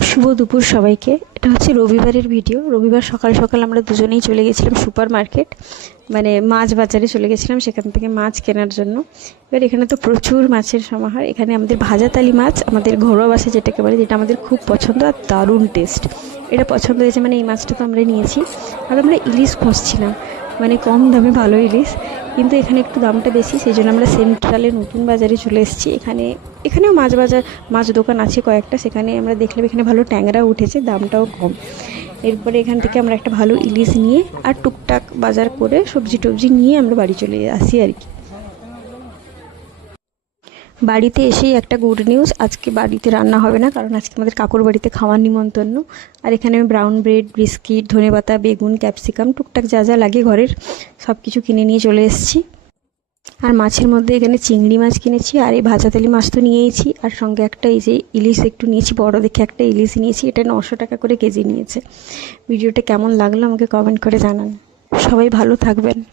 শুভ দুপুর সবাইকে। এটা হচ্ছে রবিবারের ভিডিও। রবিবার সকাল সকাল আমরা দুজনেই চলে গেছিলাম সুপার মার্কেট, মানে মাছ বাজারে চলে গেছিলাম সেখান থেকে মাছ কেনার জন্য। এবার এখানে তো প্রচুর মাছের সমাহার। এখানে আমাদের ভাজাতালি মাছ, আমাদের ঘরোয়া ভাষায় যেটাকে বলে, যেটা আমাদের খুব পছন্দ আর দারুণ টেস্ট। এটা পছন্দ হয়েছে মানে এই মাছটা তো আমরা নিয়েছি। আর আমরা ইলিশ খুঁজছিলাম, মানে কম দামে ভালো ইলিশ, কিন্তু এখানে একটু দামটা বেশি, সেই জন্য আমরা সেন্ট্রালে নতুন বাজারে চলে এসেছি। এখানেও মাছ বাজার, মাছ দোকান আছে কয়েকটা, সেখানে আমরা দেখলাম এখানে ভালো ট্যাংরা উঠেছে, দামটাও কম। এরপরে এখান থেকে আমরা একটা ভালো ইলিশ নিয়ে আর টুকটাক বাজার করে সবজি টবজি নিয়ে আমরা বাড়ি চলে আসি আর কি। বাড়িতে এসেই একটা গুড নিউজ, আজকে বাড়িতে রান্না হবে না, কারণ আজকে আমাদের কাকুর বাড়িতে খাওয়ার নিমন্ত্রণ। আর এখানে আমি ব্রাউন ব্রেড, বিস্কিট, ধনেপাতা, বেগুন, ক্যাপসিকাম, টুকটাক যা যা লাগে ঘরের সব কিছু কিনে নিয়ে চলে এসেছি। আর মাছের মধ্যে এখানে চিংড়ি মাছ কিনেছি, আর এই ভাজাতালি মাছ তো নিয়েইছি, আর সঙ্গে একটা এই যে ইলিশ একটু নিয়েছি, বড় দেখে একটা ইলিশ নিয়েছি। এটা 900 টাকা করে কেজি নিয়েছে। ভিডিওটা কেমন লাগলো আমাকে কমেন্ট করে জানান। সবাই ভালো থাকবেন।